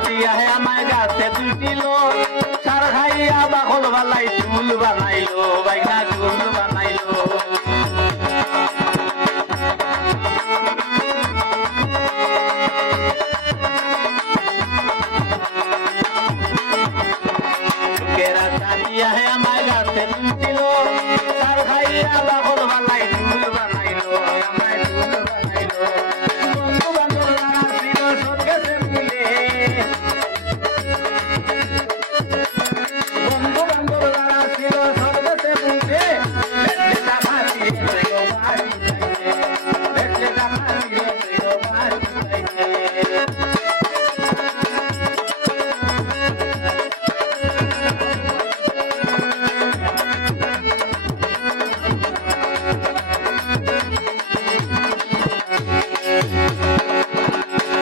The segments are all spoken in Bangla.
সাথিয়া হে আমায় গাছে তুটিলো সার খাইয়া বাকল বালাই চুল বানাইলো বাইনা চুল বানাইলো কেরা সাথিয়া হে আমায় গাছে তুটিলো সার খাইয়া বাকল বালাই চুল বানাইলো আমায় চুল বানাইলো বন্ধু বান্ধব নানা ছিল সরকারে মিলে বন্ধু বান্ধব নানা ছিল সরকারে মিলে দেখলে টাকা দিয়ে গো ভাই দেখলে টাকা দিয়ে গো ভাই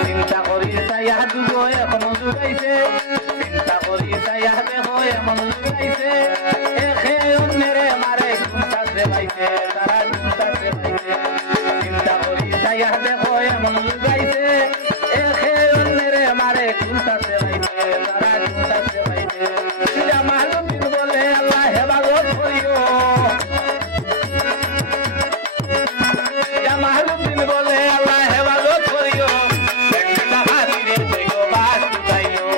চিন্তা করি চাইয়া দুগো এখনো জুগাইছে চিন্তা করি চাইয়া দেখো এমন জুগাইছে এখে অন্যেরে মারে কুন্তাছে পাইছে তারা কুন্তাছে পাইছে চিন্তা করি চাইয়া দেখো এমন জুগাইছে এখে অন্যেরে মারে কুন্তাছে পাইছে তারা কুন্তাছে পাইছে জামালুদ্দিন বলে আল্লাহ হেফাজত করিও জামালুদ্দিন বলে আল্লাহ হেফাজত করিও দেখলে টাকা দিয়ে তুই গো বাস চুকাইও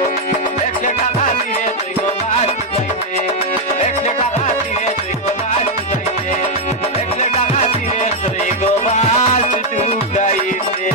দেখলে টাকা দিয়ে তুই গো বাস চুকাইছে দেখলে টাকা দিয়ে তুই গো বাস চুকাইছে দেখলে টাকা দিয়ে তুই গো বাস চুকাইছে